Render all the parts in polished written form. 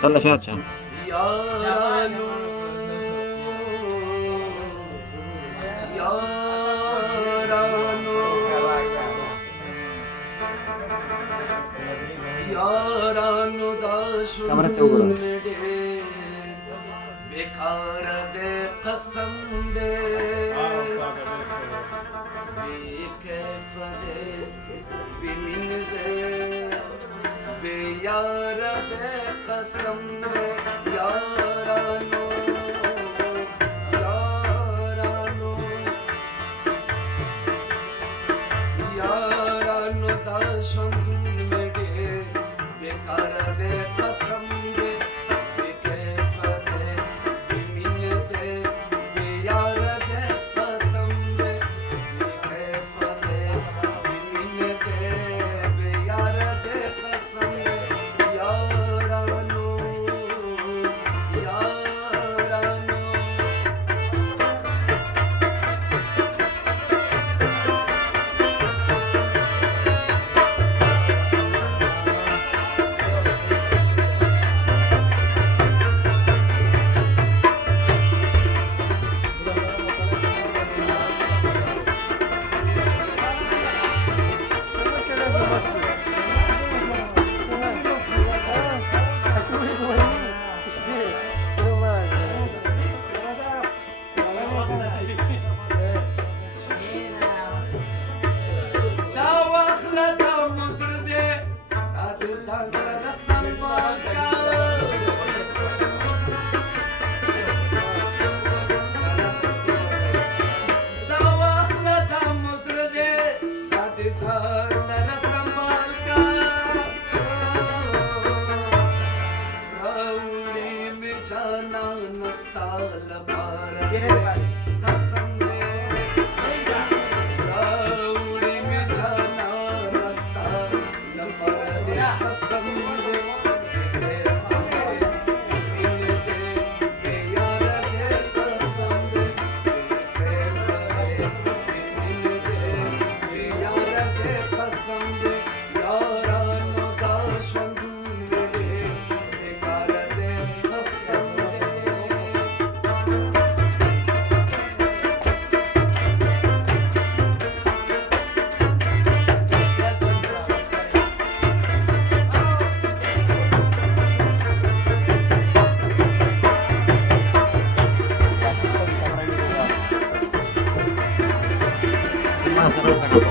طلع شاشة. यारानो यारानो यारानो Cámara seguro. दाशुंदे बेकार दे कसम दे बेकैफ दे बिमिन दे बेयार दे कसम दे यारानो यारानो यारानो दाशुंदे बेकार दे कसम दे बेकैफ दे बिमिन दे बेयार दे कसम दे बेकैफ दे बिमिन दे बेयार दे कसम दे यारानो यारानो Seru kan apa?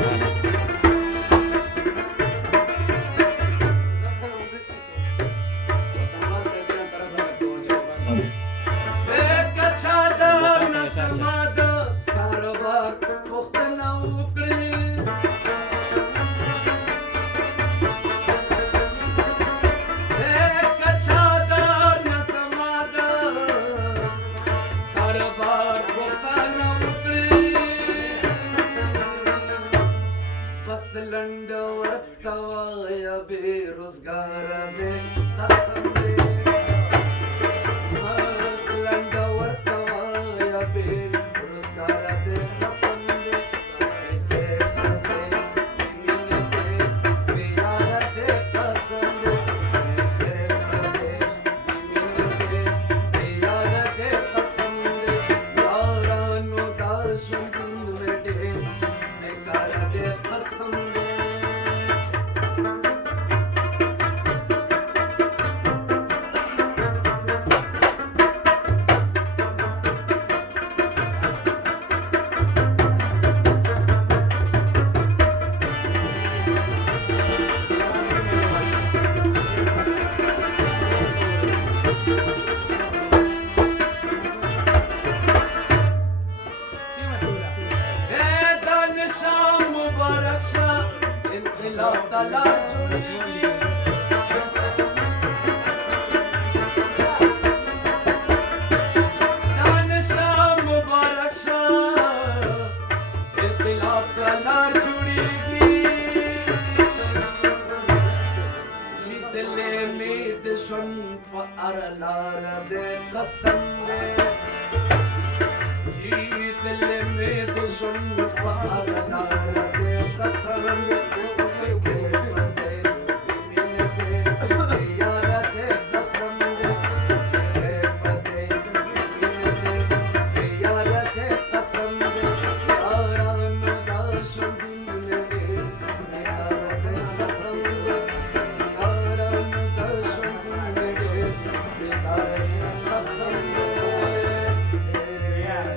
लंड वर्तवाया बेरोजगार दे कसम दे बस लंड वर्तवाया बेरोजगार दे कसम दे बेकैफ दे बिमिन दे बेयार दे कसम दे बेकैफ दे बिमिन दे बेयार दे कसम दे यारानो दाशुंद में दे बेकार दे कसम दे Kasam